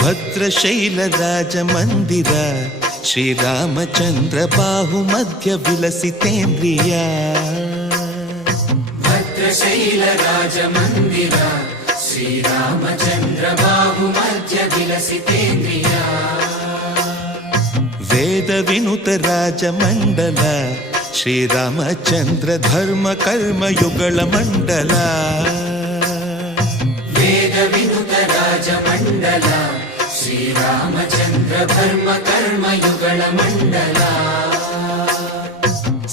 ಭದ್ರಶೈಲ ರಾಜ ಮಂದಿರ ಶ್ರೀರಾಮಚಂದ್ರ ಬಾಹು ಮಧ್ಯ ವಿಲಸಿತೇಂದ್ರಿಯ. ಭದ್ರಶೈಲ ರಾಜ ಮಂದಿರ ಶ್ರೀರಾಮಚಂದ್ರ ಬಾಹು ಮಧ್ಯ ವಿಲಸಿತೇಂದ್ರಿಯ. ವೇದ ವಿನುತ ರಾಜ ಮಂಡಲ ಶ್ರೀರಾಮಚಂದ್ರ ಧರ್ಮ ಕರ್ಮ ಯುಗಳ ಮಂಡಲ. ವೇದ ವಿನುತ ರಾಜ ಮಂಡಲ ಶ್ರೀರಾಮಚಂದ್ರ ಧರ್ಮ ಕರ್ಮ ಯುಗಳ ಮಂಡಲ.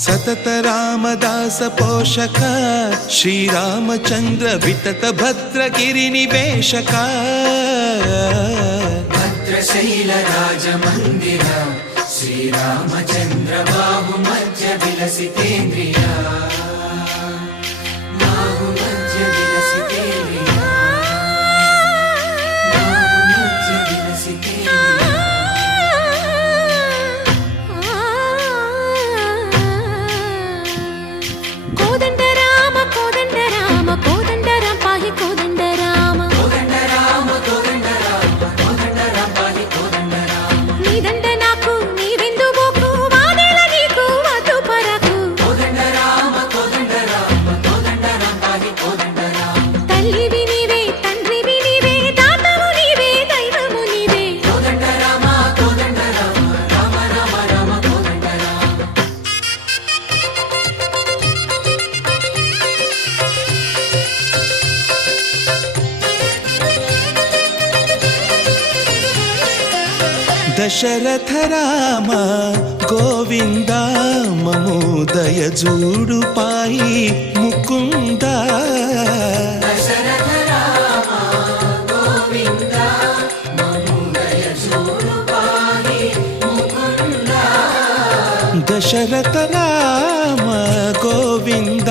ಸತತ ರಾಮದಾಸ ಪೋಷಕ ಶ್ರೀರಾಮಚಂದ್ರ ವಿತತ ಭದ್ರಗಿರಿ ನಿವೇಶಕ. ಭದ್ರಶೈಲ ರಾಜ ಮಂದಿರ ಶ್ರೀರಾಮಚಂದ್ರ ಬಾಹು ಮಧ್ಯ ವಿಲಸಿತೇಂದ್ರಿಯ. ಬಾಹು ಮಧ್ಯ ವಿಲಸಿತೇಂದ್ರಿಯ. ಬಾಹು ಮಧ್ಯ ವಿಲಸಿತೇಂದ್ರಿಯ. ಕೋದಂಡ ರಾಮ ಕೋದಂಡ ರಾಮ ಕೋದಂಡ ರಾಮ ಪಾಹಿ ಕೋದಂಡ ರಾಮ. ಕೋದಂಡ ರಾಮ ಕೋದಂಡ ರಾಮ ಕೋದಂಡ ರಾಮ ಪಾಹಿ ಕೋದಂಡ ರಾಮ. ನೀದಂಡ ನಾಕು ನೀವೆಂದು ಬೋಕು ವಾದೇಲ ನೀಕು ಅದು ಪರಕು. ಕೋದಂಡ ರಾಮ ಕೋದಂಡ ರಾಮ ಕೋದಂಡ ರಾಮ ಪಾಹಿ ಕೋದಂಡ ರಾಮ. ತಲ್ಲಿವಿ ನೀವೇ ತಂಡ್ರಿವಿ ನೀವೇ ದಾತವು ನೀವೇ ದೈವವು ನೀವೇ. ಕೋದಂಡ ರಾಮ ಕೋದಂಡ ರಾಮ ರಾಮ ರಾಮ ರಾಮ ಕೋದಂಡ ರಾಮ. ದಶರಥ ರಾಮ ಗೋವಿಂದ ಮಮೋದಯ ಜೂಡು ಪಾಯಿ ಮುಕುಂದ. ದಶರಥ ರಾಮ ಗೋವಿಂದ ಮಮೋದಯ ಜೂಡು ಪಾಹಿ ಮುಕುಂದ. ದಶರಥ ರಾಮ ಗೋವಿಂದ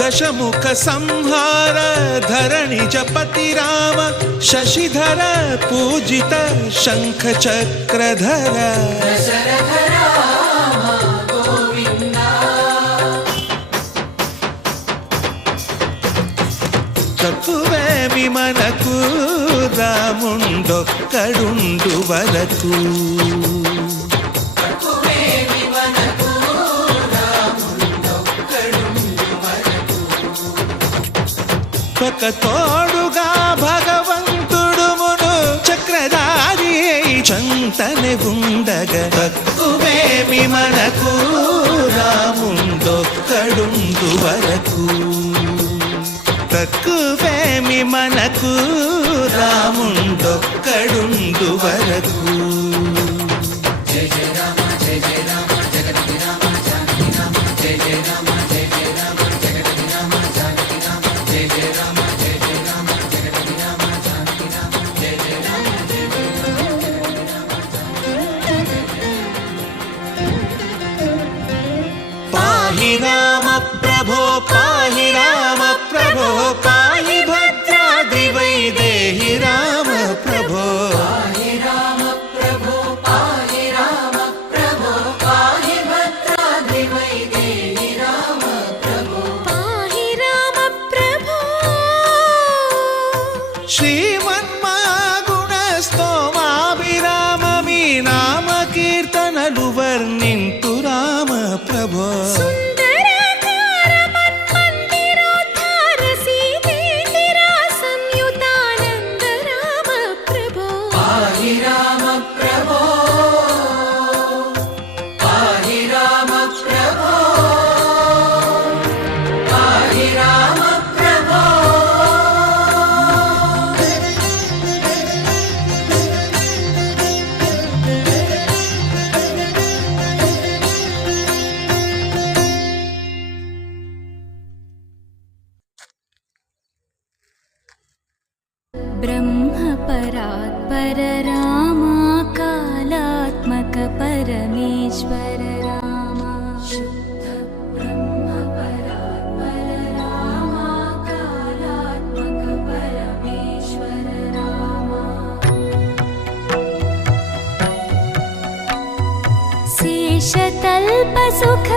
ದಶಮುಖ ಸಂಹಾರ ಧರಣಿ ಜಪತಿ ರಾಮ ಶಶಿಧರ ಪೂಜಿತ ಶಂಖ ಚಕ್ರಧರ. ದಶರಥ ರಾಮ ಗೋವಿಂದ. తక్కువే విమనకు రాముండొక్కడుండు వరకు. ఒక తోడుగా భగవంతుడు మును చక్రధారి చంతనే ఉండగ. తక్కువేమి మనకు రాముండొక్కడుండు వరకు. తక్కువేమి మనకు రాముండొక్కడుండు వరకు. జయ జయ రామ జయ జయ రామ జగతి రామ జానకి రామ జయ జయ రామ జయ జయ రామ జగతి రామ జానకి రామ జయ జయ రామ జయ జయ రామ జగతి రామ జానకి రామ జయ జయ రామ జయ జయ రామ జగతి రామ జానకి. పాహి రామ ప్రభో పాహి రామ ప్రభో పాహి భద్రాద్రి వైదేహి రామ ప్రభో. పాహి రామ ప్రభో పాహి రామ ప్రభో పాహి భద్రాద్రి వైదేహి రామ ప్రభో. పాహి రామ ప్రభో. శ్రీమన్మాగుణ స్తోమాభిరామ మీ నామ కీర్తనలు వర్ణింతు రామ ప్రభో. సుందరాకార మన్మందిరోద్ధార సీతేందిరా సంయుతానంద రామ ప్రభో. పాహి రామ ప్రభో పాహి రామ ప్రభో పాహి రామ ప్రభో. ब्रह्म परात्पर रामा कालात्मक परमेश्वर रामा. शुद्ध ब्रह्म परात्पर रामा कालात्मक परमेश्वर रामा. शेषतल्प सुख